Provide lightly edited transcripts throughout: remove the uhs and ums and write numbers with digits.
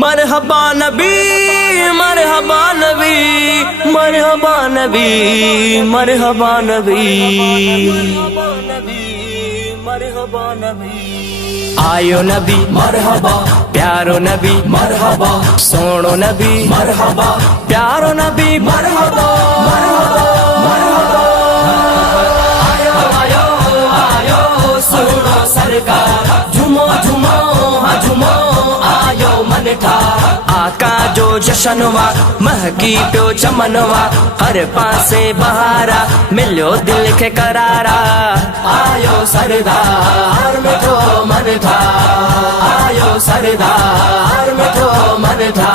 मरहबा नबी मरहबा नबी मरहबा नबी मरहबा नबी मरहबा नबी आयो नबी मरहबा प्यारो नबी मरहबा सोनो नबी मरहबा प्यारो नबी मरहबा मरहबा मरहबा आयो आयो आयो सोनो सरकार झुमो झुमो हाँ झुमो आयो मनठा आका जो जशनवा महकी प्यो चमनवा हर पासे बहारा मिलो दिल के करारा आयो सरदार मिठो मनठा आयो सरदार मिठो मनठा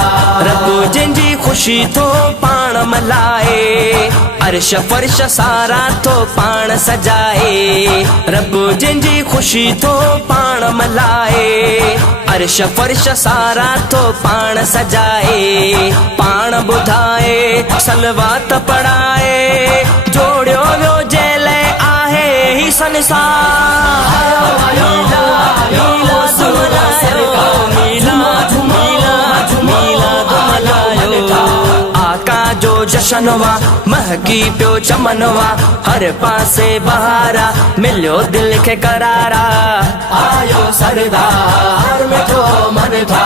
रब जिंजी खुशी तो पाण मलाए अर्श फर्श सारा तो पाण सजाए रब जिंजी खुशी तो पाण मलाए अर्श फर्श सारा तो पाण सजाए पाण बुधाए सलवात पढ़ाए जोड़ियो वियो जेले आहे ही संसार जो जशनवा महकी प्यो चमनवा हर पासे बहारा मिलो दिल के करारा आयो सरदार मिठो मनठा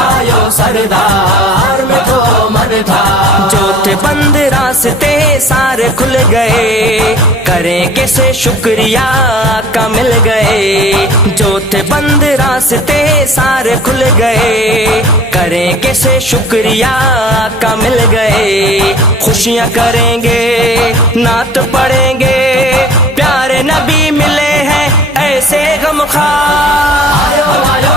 आयो सरदार मिठो मनठा जोते बंद रास्ते सारे खुल गए करें कैसे शुक्रिया का मिल गए जोते बंद रास्ते सारे खुल गए करें कैसे शुक्रिया का मिल गए खुशियां करेंगे नात पढ़ेंगे प्यारे नबी मिले हैं ऐसे गमखार आयो आयो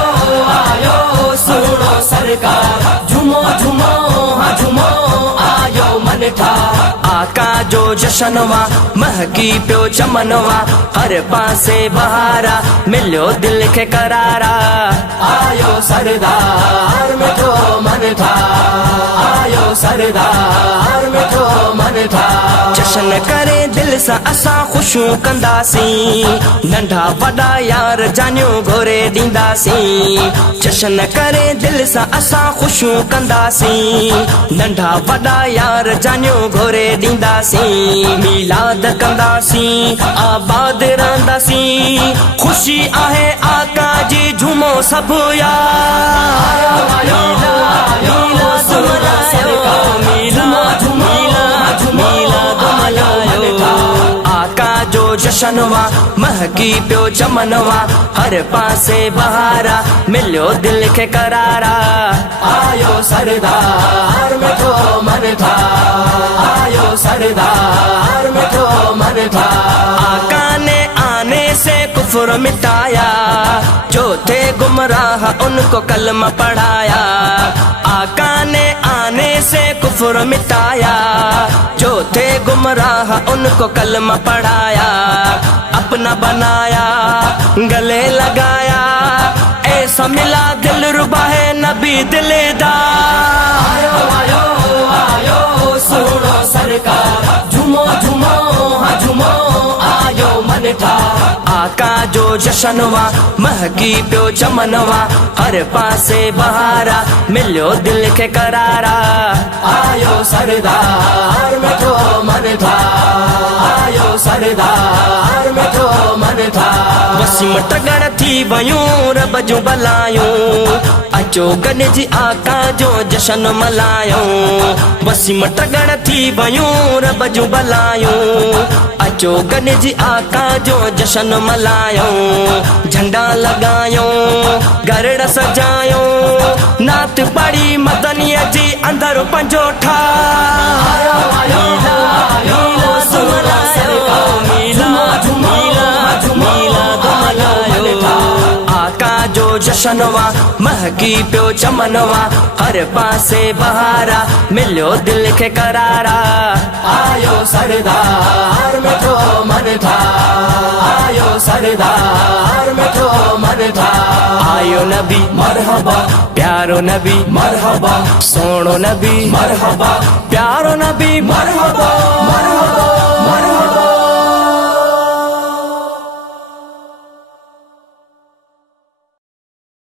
आयो सुनो सरकार झुमो झुमो हाँ झुमो आयो मनठा आका जो जशनवा महकी प्यो चमनवा हर पासे बहारा मिलो दिल के करारा आयो सरदार मिठो मनठा आयो सरदार मिठो मनठा जशन करे दिल सा असा खुशू कंदासी नंढा वडा यार जानियो घोरे दींदासी जशन करे दिल सा असा खुशू कंदासी नंढा वडा यार जानियो घोरे दींदासी मिलाद कंदासी आबाद रहंदासी खुशी आहे आका जी झूमो सब यार आका जो जशनवा महकी प्यो चमनवा हर पासे बहारा मिलो दिल के करारा आयो सरदार मिठो मनठा आयो सरदार मिठो मनठा आका ने आने से कुफ्र मिटाया जो थे गुमराह उनको कलमा पढ़ाया आका ने आने से कुफ्र मिटाया जो थे गुमराह उनको कलमा पढ़ाया अपना बनाया गले लगाया ऐसा मिला दिल रुबा है नबी दिलदार आयो आयो आयो सुनो सरकार झुमो झुमो हाँ झुमो आयो मनठा आका जो जशनवा महकी प्यो चमनवा हर पासे बहारा मिलो दिल के करारा आयो सरदार मिठो मनठा आयो सरदार मिठो मनठा वसीम टगड़ थी वयूं रब जूं बलायूं अचो गॾिजी आका जो जशन मल्हायूं वसीम टगड़ थी वयूं रब जूं बलायूं अचो गॾिजी आका जो जशन मल्हायूं झंडा लगायूं गरड़ सजायूं नात पढ़ी मदनीअ जी अंदर पंजो ठार आका जो जशनवा महकी प्यो चमनवा हर पासे बहारा मिलो दिल के करारा आयो सरदार मिठो मनठा आयो सरदार मिठो मनठा आयो नबी मरहबा प्यारो नबी मरहबा सोनो नबी मरहबा प्यारो नबी मरहबा मरहबा